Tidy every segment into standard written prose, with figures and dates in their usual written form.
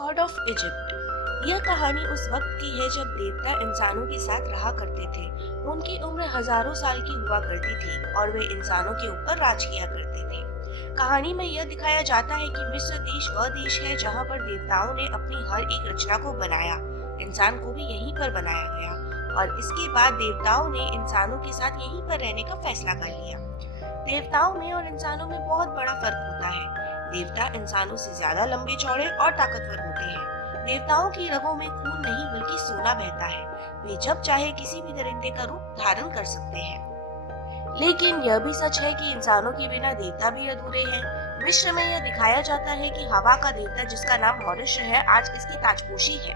God of Egypt. यह कहानी उस वक्त की है जब देवता इंसानों के साथ रहा करते थे। उनकी उम्र हजारों साल की हुआ करती थी और वे इंसानों के ऊपर राज किया करते थे। कहानी में यह दिखाया जाता है कि मिस्र देश वह देश है जहाँ पर देवताओं ने अपनी हर एक रचना को बनाया। इंसान को भी यहीं पर बनाया गया और इसके बाद देवताओं ने इंसानों के साथ यहीं पर रहने का फैसला कर लिया। देवताओं में और इंसानों में बहुत बड़ा फर्क होता है। देवता इंसानों से ज्यादा लंबे चौड़े और ताकतवर होते हैं। देवताओं की रगों में खून नहीं बल्कि सोना बहता है। वे जब चाहे किसी भी दरिंदे का रूप धारण कर सकते हैं। लेकिन यह भी सच है कि इंसानों के बिना देवता भी अधूरे हैं। मिस्र में यह दिखाया जाता है कि हवा का देवता जिसका नाम हॉरस है आज इसकी ताजपोशी है।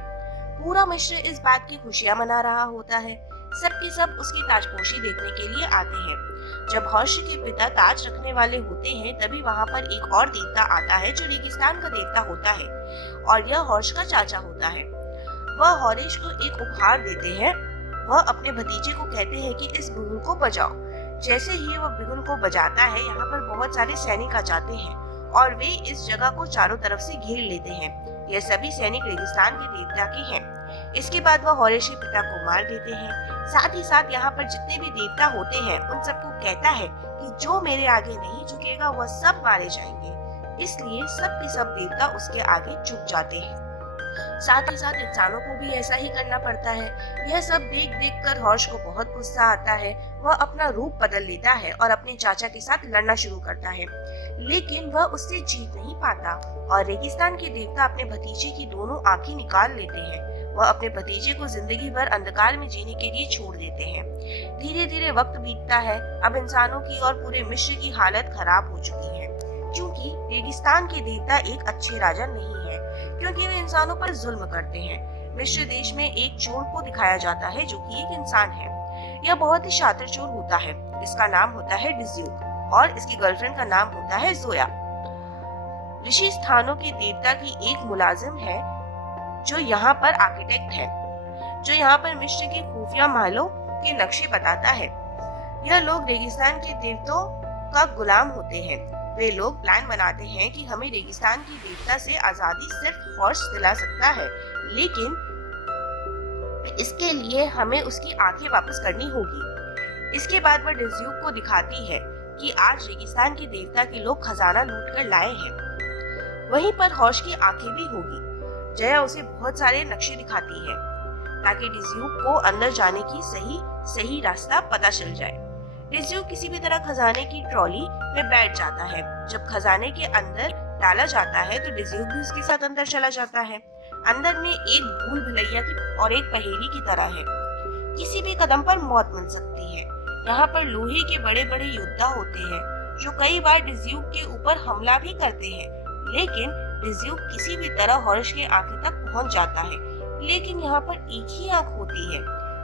पूरा मिस्र इस बात की खुशियां मना रहा होता है। सबके सब उसकी ताजपोशी देखने के लिए आते हैं। जब हर्ष के पिता ताज रखने वाले होते हैं तभी वहाँ पर एक और देवता आता है जो रेगिस्तान का देवता होता है और यह हर्ष का चाचा होता है। वह हॉरेश को एक उपहार देते हैं। वह अपने भतीजे को कहते हैं कि इस बिगुल को बजाओ। जैसे ही वह बिगुल को बजाता है यहाँ पर बहुत सारे सैनिक आ जाते हैं और वे इस जगह को चारों तरफ से घेर लेते हैं। यह सभी सैनिक रेगिस्तान के देवता के हैं। इसके बाद वह हॉरेश के पिता को मार देते हैं। साथ ही साथ यहाँ पर जितने भी देवता होते हैं उन सबको कहता है कि जो मेरे आगे नहीं झुकेगा वह सब मारे जाएंगे। इसलिए सब के सब देवता उसके आगे झुक जाते हैं। साथ ही साथ इंसानों को भी ऐसा ही करना पड़ता है। यह सब देख देख कर हर्ष को बहुत गुस्सा आता है। वह अपना रूप बदल लेता है और अपने चाचा के साथ लड़ना शुरू करता है, लेकिन वह उससे जीत नहीं पाता और रेगिस्तान के देवता अपने भतीजे की दोनों आंखें निकाल लेते हैं। वह अपने भतीजे को जिंदगी भर अंधकार में जीने के लिए छोड़ देते हैं। धीरे धीरे वक्त बीतता है। अब इंसानों की और पूरे मिस्र की हालत खराब हो चुकी है, क्योंकि रेगिस्तान के देवता एक अच्छे राजा नहीं है, क्योंकि वे इंसानों पर जुल्म करते हैं। मिस्र देश में एक चोर को दिखाया जाता है जो कि एक इंसान है। यह बहुत ही शातिर चोर होता है। इसका नाम होता है डिज्यूक और इसकी गर्लफ्रेंड का नाम होता है जोया। ऋषि स्थानों के देवता की एक मुलाजिम है जो यहाँ पर आर्किटेक्ट है, जो यहाँ पर मिस्र के खुफिया महलों के नक्शे बताता है। यह लोग रेगिस्तान के देवताओं का गुलाम होते हैं। वे लोग प्लान बनाते हैं कि हमें रेगिस्तान के देवता से आजादी सिर्फ हॉर्स दिला सकता है, लेकिन इसके लिए हमें उसकी आंखें वापस करनी होगी। इसके बाद वह डिज्यूक को दिखाती है कि आज रेगिस्तान के देवता के लोग खजाना लूट कर लाए हैं। वहीं पर हॉर्स की आंखें भी होगी। जया उसे बहुत सारे नक्शे दिखाती है ताकि डिज्यूक को अंदर जाने की सही रास्ता पता चल जाए। डिज्यूक किसी भी तरह खजाने की ट्रॉली में बैठ जाता है। जब खजाने के अंदर डाला जाता है तो डिज्यूक भी उसके साथ अंदर चला जाता है। अंदर में एक भूल भुलैया की और एक पहेली की तरह है। किसी भी कदम पर मौत मिल सकती है। यहाँ पर लोहे के बड़े बड़े योद्धा होते हैं जो कई बार डिज्यूक के ऊपर हमला भी करते हैं, लेकिन डिज्यूक किसी भी तरह हॉर्स के आंखें तक पहुंच जाता है। लेकिन यहाँ पर एक ही आंख होती है।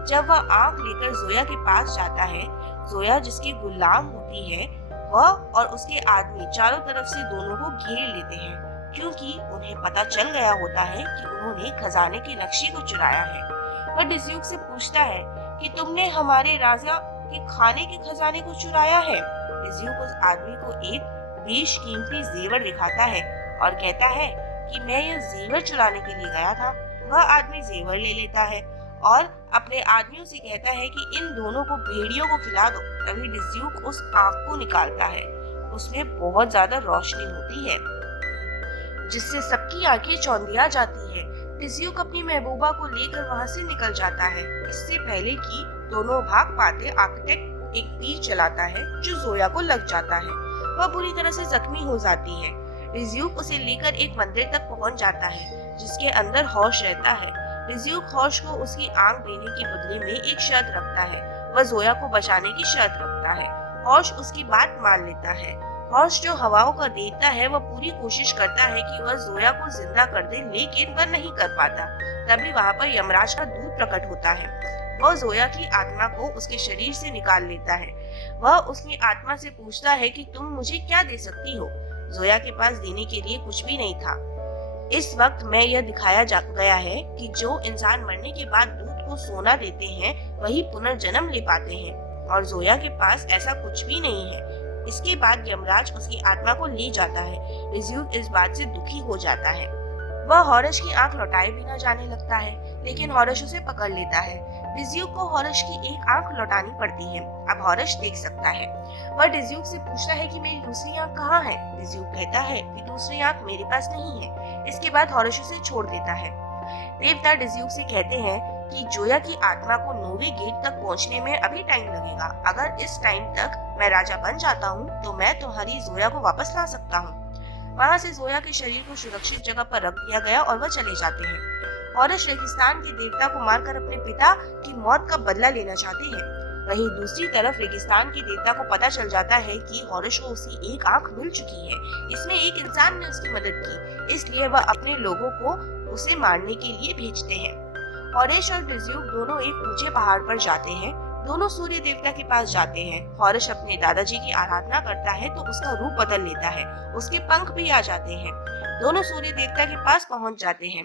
जब वह आंख लेकर जोया के पास जाता है, जोया जिसकी गुलाम होती है, वह और उसके आदमी चारों तरफ से दोनों को घेर लेते हैं, क्योंकि उन्हें पता चल गया होता है कि उन्होंने खजाने के नक्शे को चुराया है। वह डिज्यूक से पूछता है कि तुमने हमारे राजा के खाने के खजाने को चुराया है। डिज्यूक उस आदमी को एक बेशकीमती जेवर दिखाता है और कहता है कि मैं यह जेवर चुराने के लिए गया था। वह आदमी जेवर ले लेता है और अपने आदमियों से कहता है कि इन दोनों को भेड़ियों को खिला दो। तभी डिज्यूक उस आंख को निकालता है। उसमें बहुत ज्यादा रोशनी होती है जिससे सबकी आंखें चौंधिया जाती है। डिज्यूक अपनी महबूबा को लेकर वहां से निकल जाता है। इससे पहले कि दोनों भाग पाते, आर्किटेक्ट एक तीर चलाता है जो जोया को लग जाता है। वह बुरी तरह से जख्मी हो जाती है। डिज्यूक उसे लेकर एक मंदिर तक पहुंच जाता है जिसके अंदर हॉर्स रहता है। डिज्यूक हॉर्स को उसकी आंख देने के बदले में एक शर्त रखता है। वह जोया को बचाने की शर्त रखता है। हॉर्स उसकी बात मान लेता है। हॉर्स जो हवाओं का देवता है वह पूरी कोशिश करता है कि वह जोया को जिंदा कर दे, लेकिन वह नहीं कर पाता। तभी वहाँ पर यमराज का दूत प्रकट होता है। वह जोया की आत्मा को उसके शरीर से निकाल लेता है। वह उसकी आत्मा से पूछता है कि तुम मुझे क्या दे सकती हो। जोया के पास देने के लिए कुछ भी नहीं था। इस वक्त में यह दिखाया गया है कि जो इंसान मरने के बाद दूध को सोना देते हैं वही पुनर्जन्म ले पाते हैं, और जोया के पास ऐसा कुछ भी नहीं है। इसके बाद यमराज उसकी आत्मा को ले जाता है। डिज्यूक इस बात से दुखी हो जाता है। वह हॉरस की आंख लौटाए बिना जाने लगता है, लेकिन हॉरस उसे पकड़ लेता है। डिज्यूक को हॉरस की एक आंख लौटानी पड़ती है। अब हॉरस देख सकता है। वह डिज्यूक से पूछता है कि मेरी दूसरी आंख कहाँ है। डिज्यूक कहता है कि दूसरी आंख मेरे पास नहीं है। इसके बाद हॉरस उसे छोड़ देता है। देवता डिज्यूक से कहते हैं कि जोया की आत्मा को नोवे गेट तक पहुंचने में अभी टाइम लगेगा। अगर इस टाइम तक मैं राजा बन जाता हूँ तो मैं तुम्हारी जोया को वापस ला सकता हूँ। वहाँ से जोया के शरीर को सुरक्षित जगह पर रख दिया गया और वह चले जाते हैं। हॉरस रेगिस्तान के देवता को मारकर अपने पिता की मौत का बदला लेना चाहते हैं। वहीं दूसरी तरफ रेगिस्तान के देवता को पता चल जाता है कि हॉरस को उसकी एक आंख मिल चुकी है। इसमें एक इंसान ने उसकी मदद की, इसलिए वह अपने लोगों को उसे मारने के लिए भेजते हैं। हॉरस और डिज्यूक दोनों एक ऊंचे पहाड़ पर जाते हैं। दोनों सूर्य देवता के पास जाते हैं। हॉरस अपने दादाजी की आराधना करता है तो उसका रूप बदल लेता है। उसके पंख भी आ जाते हैं। दोनों सूर्य देवता के पास पहुंच जाते हैं।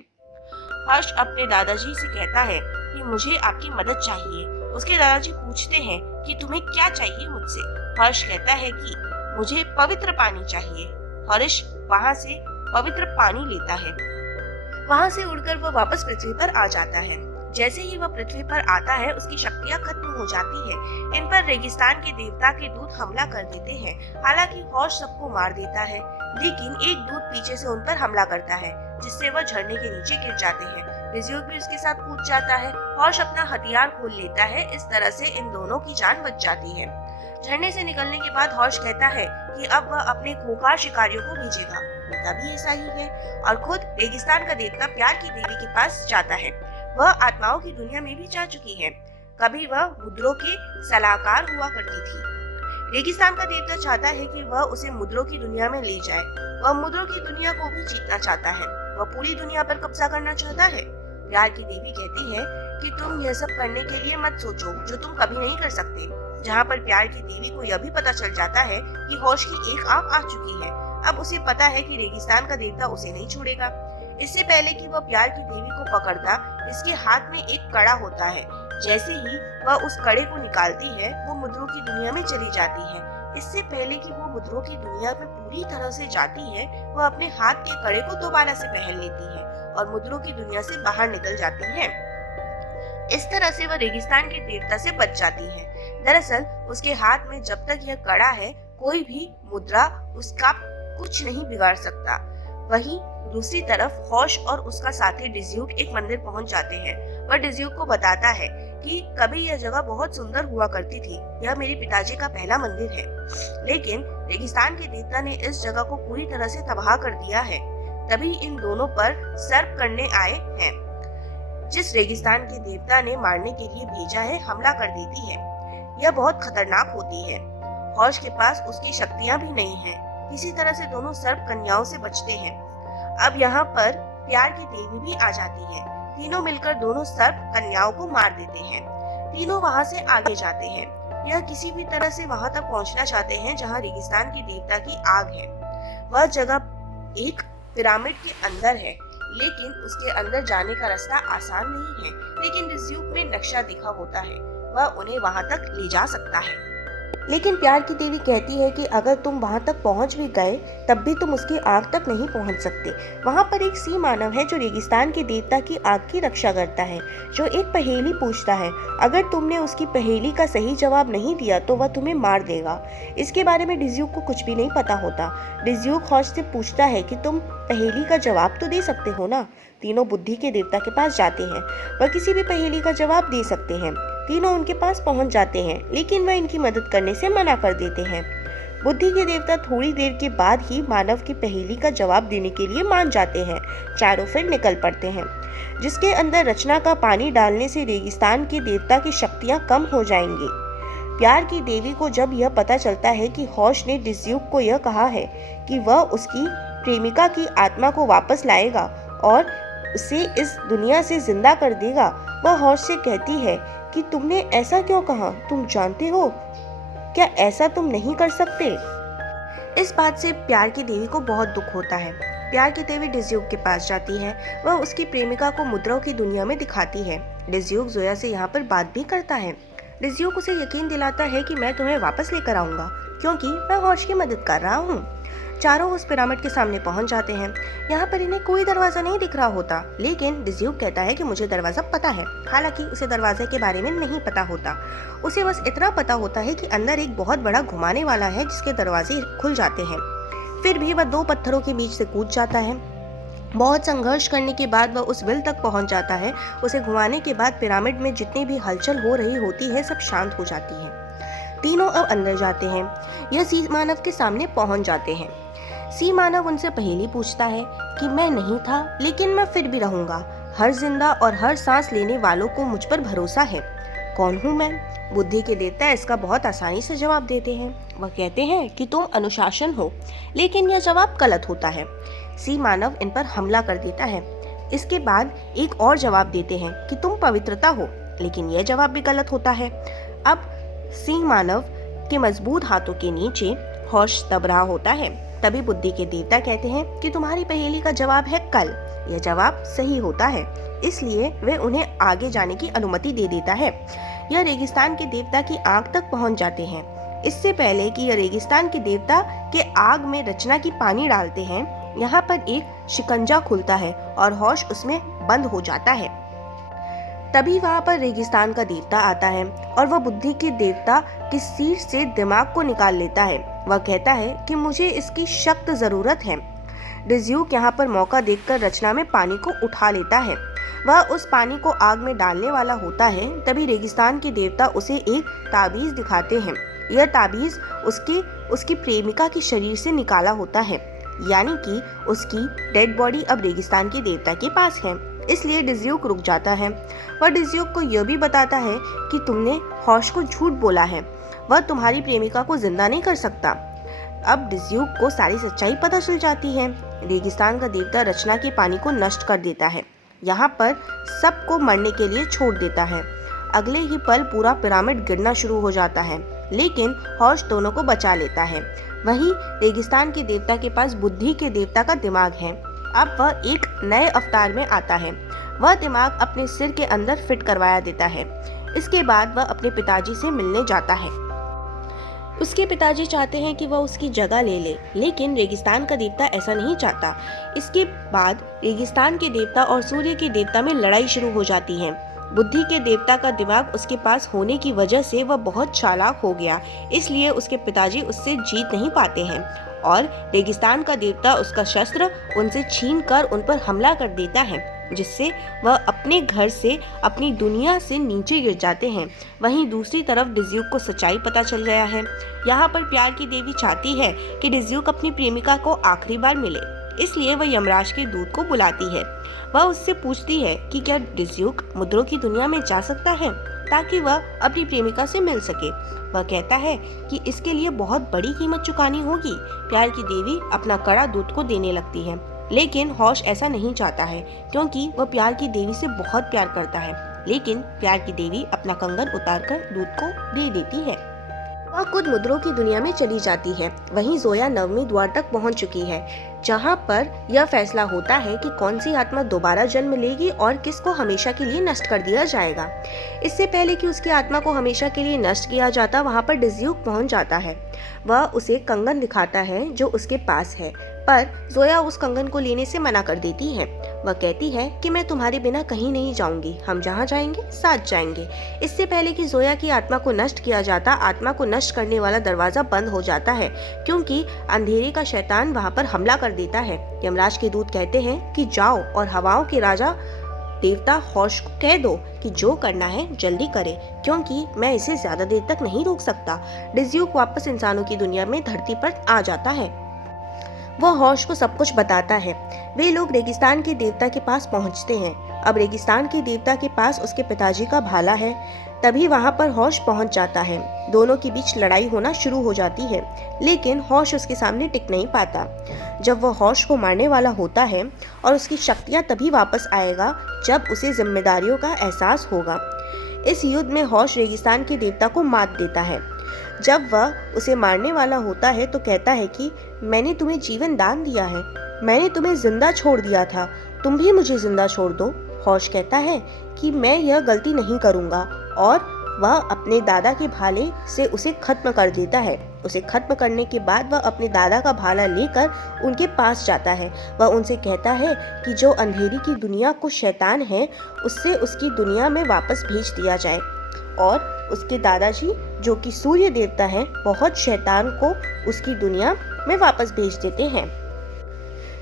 हर्ष अपने दादाजी से कहता है कि मुझे आपकी मदद चाहिए। उसके दादाजी पूछते हैं कि तुम्हें क्या चाहिए मुझसे। हर्ष कहता है कि मुझे पवित्र पानी चाहिए। हर्ष वहाँ से पवित्र पानी लेता है। वहाँ से उड़कर वह वापस पृथ्वी पर आ जाता है। जैसे ही वह पृथ्वी पर आता है उसकी शक्तियाँ खत्म हो जाती है। इन पर रेगिस्तान के देवता के दूत हमला कर देते हैं। हालांकि हॉर्स सबको मार देता है, लेकिन एक दूत पीछे से उन पर हमला करता है, जिससे वह झरने के नीचे गिर जाते हैं। डिज्यूक भी उसके साथ कूद जाता है। हॉर्स अपना हथियार खोल लेता है। इस तरह से इन दोनों की जान बच जाती है। झरने से निकलने के बाद हॉर्स कहता है कि अब वह अपने खूंखार शिकारियों को भेजेगा। होता भी ऐसा ही है और खुद रेगिस्तान का देवता प्यार की देवी के पास जाता है। वह आत्माओं की दुनिया में भी जा चुकी है। कभी वह मुद्रों के सलाहकार हुआ करती थी। रेगिस्तान का देवता चाहता है कि वह उसे मुद्रों की दुनिया में ले जाए। वह मुद्रों की दुनिया को भी जीतना चाहता है। वह पूरी दुनिया पर कब्जा करना चाहता है। प्यार की देवी कहती है कि तुम यह सब करने के लिए मत सोचो जो तुम कभी नहीं कर सकते। जहाँ पर प्यार की देवी को यह भी पता चल जाता है कि हॉर्स की एक आंख आ चुकी है। अब उसे पता है कि रेगिस्तान का देवता उसे नहीं छोड़ेगा। इससे पहले कि वह प्यार की देवी को पकड़ता, इसके हाथ में एक कड़ा होता है। जैसे ही वह उस कड़े को निकालती है, वो मुद्रों की दुनिया में चली जाती है। इससे पहले कि वो मुद्रों की दुनिया में पूरी तरह से जाती है, वह अपने हाथ के कड़े को दोबारा से पहन लेती है और मुद्रों की दुनिया से बाहर निकल जाती है। इस तरह से वह रेगिस्तान के देवता से बच जाती है। दरअसल उसके हाथ में जब तक यह कड़ा है, कोई भी मुद्रा उसका कुछ नहीं बिगाड़ सकता। वहीं दूसरी तरफ हॉर्स और उसका साथी डिज्यूक एक मंदिर पहुंच जाते हैं। वह डिज्यूक को बताता है कि कभी यह जगह बहुत सुंदर हुआ करती थी। यह मेरे पिताजी का पहला मंदिर है, लेकिन रेगिस्तान के देवता ने इस जगह को पूरी तरह से तबाह कर दिया है। तभी इन दोनों पर सर्प करने आए हैं। जिस रेगिस्तान के देवता ने मारने के लिए भेजा है, हमला कर देती है। यह बहुत खतरनाक होती है। हॉर्स के पास उसकी शक्तियां भी नहीं हैं। किसी तरह से दोनों सर्प कन्याओं से बचते हैं। अब यहाँ पर प्यार की देवी भी आ जाती है। तीनों मिलकर दोनों सर्प कन्याओं को मार देते हैं। तीनों वहाँ से आगे जाते हैं। यह किसी भी तरह से वहाँ तक पहुँचना चाहते हैं जहाँ रेगिस्तान के देवता की आग है। वह जगह एक पिरामिड के अंदर है, लेकिन उसके अंदर जाने का रास्ता आसान नहीं है। लेकिन डिज्यूक में नक्शा दिखा होता है, वह उन्हें वहाँ तक ले जा सकता है। लेकिन प्यार की देवी कहती है कि अगर तुम वहाँ तक पहुँच भी गए, तब भी तुम उसकी आग तक नहीं पहुँच सकते। वहाँ पर एक सी मानव है जो रेगिस्तान के देवता की आग की रक्षा करता है, जो एक पहेली पूछता है। अगर तुमने उसकी पहेली का सही जवाब नहीं दिया तो वह तुम्हें मार देगा। इसके बारे में डिज्यूक को कुछ भी नहीं पता होता। डिज्यूक हॉर्स से पूछता है कि तुम पहेली का जवाब तो दे सकते हो ना। तीनों बुद्धि के देवता के पास जाते हैं। वह किसी भी पहेली का जवाब दे सकते हैं। तीनों उनके पास पहुंच जाते हैं, लेकिन वह इनकी मदद करने से मना कर देते हैं। बुद्धि के देवता थोड़ी देर के बाद ही मानव की पहेली का जवाब देने के लिए मान जाते हैं। चारों फिर निकल पड़ते हैं, जिसके अंदर रचना का पानी डालने से रेगिस्तान के देवता की शक्तियां कम हो जाएंगी। प्यार की देवी को जब यह पता चलता है कि हॉर्स ने डिज्यूक को यह कहा है कि वह उसकी प्रेमिका की आत्मा को वापस लाएगा और उसे इस दुनिया से जिंदा कर देगा, वह हॉर्स से कहती है कि तुमने ऐसा क्यों कहा? तुम जानते हो क्या ऐसा तुम नहीं कर सकते? इस बात से प्यार की देवी को बहुत दुख होता है। प्यार की देवी डिज्यूक के पास जाती है। वह उसकी प्रेमिका को मुद्राओं की दुनिया में दिखाती है। डिज्यूक जोया से यहाँ पर बात भी करता है। डिज्यूक उसे यकीन दिलाता है कि मैं तुम्हें वापस लेकर आऊंगा, क्योंकि मैं हॉर्स की मदद कर रहा हूँ। चारों उस पिरामिड के सामने पहुंच जाते हैं। यहाँ पर इन्हें कोई दरवाजा नहीं दिख रहा होता, लेकिन डिज्यूक कहता है कि मुझे दरवाजा पता है। हालांकि उसे दरवाजे के बारे में नहीं पता होता, उसे बस इतना पता होता है कि अंदर एक बहुत बड़ा घुमाने वाला है जिसके दरवाजे खुल जाते हैं। फिर भी वह 2 पत्थरों के बीच से कूद जाता है। बहुत संघर्ष करने के बाद वह उस बिल तक पहुंच जाता है। उसे घुमाने के बाद पिरामिड में जितनी भी हलचल हो रही होती है सब शांत हो जाती है। तीनों अब अंदर जाते हैं। यह सी मानव के सामने पहुंच जाते हैं। सी मानव उनसे पहेली पूछता है कि मैं नहीं था, लेकिन मैं फिर भी रहूंगा। हर जिंदा और हर सांस लेने वालों को मुझ पर भरोसा है। कौन हूँ मैं? बुद्धि के देवता इसका बहुत आसानी से जवाब देते हैं। वह कहते हैं कि तुम अनुशासन हो, लेकिन यह जवाब गलत होता है। सी मानव इन पर हमला कर देता है। इसके बाद एक और जवाब देते हैं कि तुम पवित्रता हो, लेकिन यह जवाब भी गलत होता है। अब सी मानव के मजबूत हाथों के नीचे होश दब रहा होता है। तभी बुद्धि के देवता कहते हैं कि तुम्हारी पहेली का जवाब है कल। यह जवाब सही होता है, इसलिए वे उन्हें आगे जाने की अनुमति दे देता है। यह रेगिस्तान के देवता की आग तक पहुंच जाते हैं। इससे पहले कि यह रेगिस्तान के देवता के आग में रचना की पानी डालते हैं, यहाँ पर एक शिकंजा खुलता है और होश उसमें बंद हो जाता है। तभी वहाँ पर रेगिस्तान का देवता आता है और वह बुद्धि के देवता के सिर से दिमाग को निकाल लेता है। वह कहता है कि मुझे इसकी सख्त जरूरत है। डिज्यूक यहाँ पर मौका देखकर रचना में पानी को उठा लेता है। वह उस पानी को आग में डालने वाला होता है। तभी रेगिस्तान के देवता उसे एक ताबीज दिखाते हैं। यह ताबीज उसकी प्रेमिका के शरीर से निकाला होता है, यानी कि उसकी डेड बॉडी अब रेगिस्तान के देवता के पास है। इसलिए डिज्यूक रुक जाता है। वह डिज्यूक को यह भी बताता है कि तुमने होश को झूठ बोला है, वह तुम्हारी प्रेमिका को जिंदा नहीं कर सकता। अब डिज्यूक को सारी सच्चाई पता चल जाती है। रेगिस्तान का देवता रचना के पानी को नष्ट कर देता है, यहाँ पर सबको मरने के लिए छोड़ देता है। अगले ही पल पूरा पिरामिड गिरना शुरू हो जाता है, लेकिन होश दोनों को बचा लेता है। वहीं रेगिस्तान के देवता के पास बुद्धि के देवता का दिमाग है। अब वह एक नए अवतार में आता है। वह दिमाग अपने सिर के अंदर फिट करवाया देता है। इसके बाद वह अपने पिताजी से मिलने जाता है। उसके पिताजी चाहते हैं कि वह उसकी जगह ले ले, लेकिन रेगिस्तान का देवता ऐसा नहीं चाहता। इसके बाद रेगिस्तान के देवता और सूर्य के देवता में लड़ाई शुरू हो जाती है। बुद्धि के देवता का दिमाग उसके पास होने की वजह से वह बहुत चालाक हो गया, इसलिए उसके पिताजी उससे जीत नहीं पाते हैं और रेगिस्तान का देवता उसका शस्त्र उनसे छीन कर उन पर हमला कर देता है, जिससे वह अपने घर से, अपनी दुनिया से नीचे गिर जाते हैं। वहीं दूसरी तरफ डिज्यूक को सच्चाई पता चल गया है। यहाँ पर प्यार की देवी चाहती है कि डिज्यूक अपनी प्रेमिका को आखिरी बार मिले, इसलिए वह यमराज के दूत को बुलाती है। वह उससे पूछती है कि क्या डिज्यूक मुद्रों की दुनिया में जा सकता है ताकि वह अपनी प्रेमिका से मिल सके। वह कहता है कि इसके लिए बहुत बड़ी कीमत चुकानी होगी। प्यार की देवी अपना कड़ा दूत को देने लगती है, लेकिन होश ऐसा नहीं चाहता है क्योंकि वह प्यार की देवी से बहुत प्यार करता है। लेकिन प्यार की देवी अपना कंगन उतारकर दूत को दे देती है। वह खुद मुद्रों की दुनिया में चली जाती है। वहीं जोया 9वीं द्वार तक पहुंच चुकी है, जहां पर यह फैसला होता है कि कौन सी आत्मा दोबारा जन्म लेगी और किसको हमेशा के लिए नष्ट कर दिया जाएगा। इससे पहले कि उसकी आत्मा को हमेशा के लिए नष्ट किया जाता, वहां पर डिज्यूक पहुंच जाता है। वह उसे कंगन दिखाता है जो उसके पास है, पर जोया उस कंगन को लेने से मना कर देती है। वह कहती है कि मैं तुम्हारे बिना कहीं नहीं जाऊंगी, हम जहाँ जाएंगे साथ जाएंगे। इससे पहले कि जोया की आत्मा को नष्ट किया जाता, आत्मा को नष्ट करने वाला दरवाजा बंद हो जाता है क्योंकि अंधेरे का शैतान वहाँ पर हमला कर देता है। यमराज के दूत कहते हैं कि जाओ और हवाओं के राजा देवता होश को कह दो कि जो करना है जल्दी करे, क्योंकि मैं इसे ज्यादा देर तक नहीं रोक सकता। डिज्यूक वापस इंसानों की दुनिया में धरती पर आ जाता है। वह होश को सब कुछ बताता है। वे लोग रेगिस्तान के देवता के पास पहुंचते हैं। अब रेगिस्तान के देवता के पास उसके पिताजी का भाला है। तभी वहां पर होश पहुंच जाता है। दोनों के बीच लड़ाई होना शुरू हो जाती है, लेकिन होश उसके सामने टिक नहीं पाता। जब वह होश को मारने वाला होता है और उसकी शक्तियां तभी वापस आएगा जब उसे जिम्मेदारियों का एहसास होगा। इस युद्ध में होश रेगिस्तान के देवता को मात देता है। जब वह उसे मारने वाला होता है तो कहता है कि मैंने तुम्हें जीवन दान दिया है, मैंने तुम्हें जिंदा छोड़ दिया था, तुम भी मुझे जिंदा छोड़ दो। होश कहता है कि मैं यह गलती नहीं करूंगा और वह अपने दादा के भाले से उसे खत्म कर देता है। उसे खत्म करने के बाद वह अपने दादा का भाला लेकर उनके पास जाता है। वह उनसे कहता है कि जो अंधेरी की दुनिया को शैतान है उससे उसकी दुनिया में वापस भेज दिया जाए। और उसके दादाजी जो कि सूर्य देवता है बहुत शैतान को उसकी दुनिया में वापस भेज देते हैं।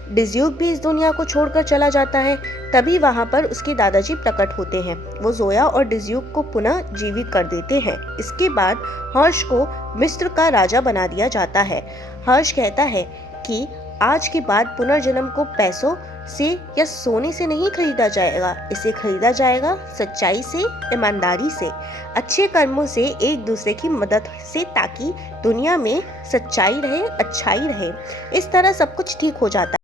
डिज्यूक भी इस दुनिया को छोड़कर चला जाता है। तभी वहां पर उसके दादाजी प्रकट होते हैं। वो जोया और डिज्यूक को पुनः जीवित कर देते हैं। इसके बाद हर्ष को मिस्र का राजा बना दिया जाता है। हर्ष कहता है कि आज के बाद पुनर्जन्म को पैसों से या सोने से नहीं खरीदा जाएगा, इसे खरीदा जाएगा सच्चाई से, ईमानदारी से, अच्छे कर्मों से, एक दूसरे की मदद से, ताकि दुनिया में सच्चाई रहे, अच्छाई रहे। इस तरह सब कुछ ठीक हो जाता है।